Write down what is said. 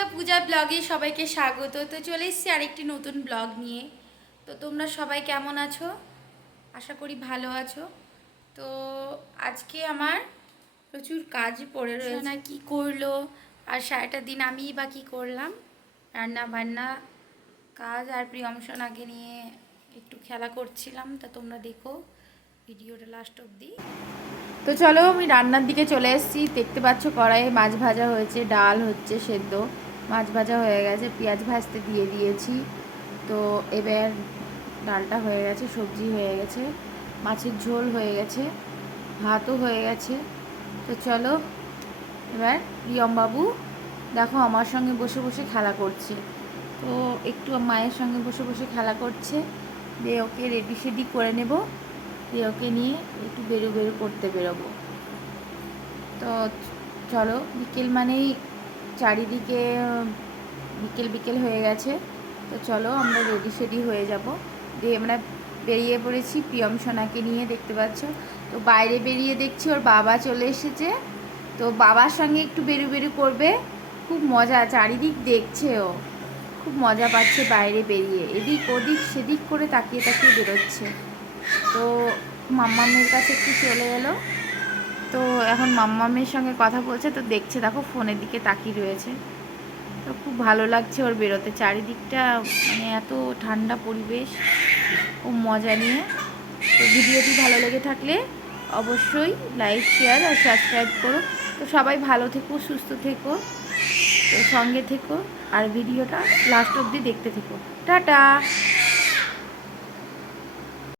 বন্ধুরা পূজা ব্লগে সবাইকে স্বাগত। তো চলে এসেছি আরেকটি নতুন ব্লগ নিয়ে। তো তোমরা সবাই কেমন আছো? আশা করি ভালো আছো। তো আজকে আমার প্রচুর কাজ পড়ে রয়েছে। না কি করল আর সারাটা দিন আমি বা কী করলাম? রান্না বান্না কাজ আর প্রিয়ম সোনাকে নিয়ে একটু খেলা করছিলাম। তা তোমরা দেখো ভিডিওটা লাস্ট অবধি। তো চলো আমি রান্নার দিকে চলে এসেছি। দেখতে পাচ্ছ কড়াইয়ে মাছ ভাজা হয়েছে ডাল হচ্ছে সেদ্ধ। মাছ ভাজা হয়ে গেছে, পেঁয়াজ ভাজতে দিয়ে দিয়েছি। তো এবার ডালটা হয়ে গেছে, সবজি হয়ে গেছে, মাছের ঝোল হয়ে গেছে, ভাতও হয়ে গেছে। তো চলো, এবার প্রিয়মবাবু, দেখো আমার সঙ্গে বসে বসে খেলা করছে। তো একটু মায়ের সঙ্গে বসে বসে খেলা করছে, দিয়ে ওকে রেডি সেডি করে নেব, দিয়ে ওকে নিয়ে একটু বেরো বেরো করতে বেরোবো। তো চলো, বিকেল মানেই চারিদিকে বিকেল বিকেল হয়ে গেছে। তো চলো আমরা রেডি সেডি হয়ে যাব। দিয়ে আমরা বেরিয়ে পড়েছি প্রিয়ম সোনাকে নিয়ে, দেখতে পাচ্ছ? তো বাইরে বেরিয়ে দেখছি ওর বাবা চলে এসেছে। তো বাবার সঙ্গে একটু বেরু বেরু করবে। খুব মজা, চারিদিক দেখছে ও। খুব মজা পাচ্ছে বাইরে বেরিয়ে। এদিক ওদিক সেদিক করে তাকিয়ে তাকিয়ে বেরোচ্ছে। তো মাম্মামের কাছে একটু চলে এলো। তো এখন মাম্মামের সঙ্গে কথা বলছে, তো দেখছে দেখো ফোনের দিকে তাকিয়ে রয়েছে। তো খুব ভালো লাগছে ওর বেরোতে। চারিদিকটা মানে এত ঠান্ডা পরিবেশ, খুব মজা নিয়ে। তো ভিডিওটি ভালো লেগে থাকলে অবশ্যই লাইক, শেয়ার আর সাবস্ক্রাইব করো। তো সবাই ভালো থেকো, সুস্থ থেকো, তো সঙ্গে থেকো। আর ভিডিওটা লাস্ট অবধি দেখতে থেকো। টাটা!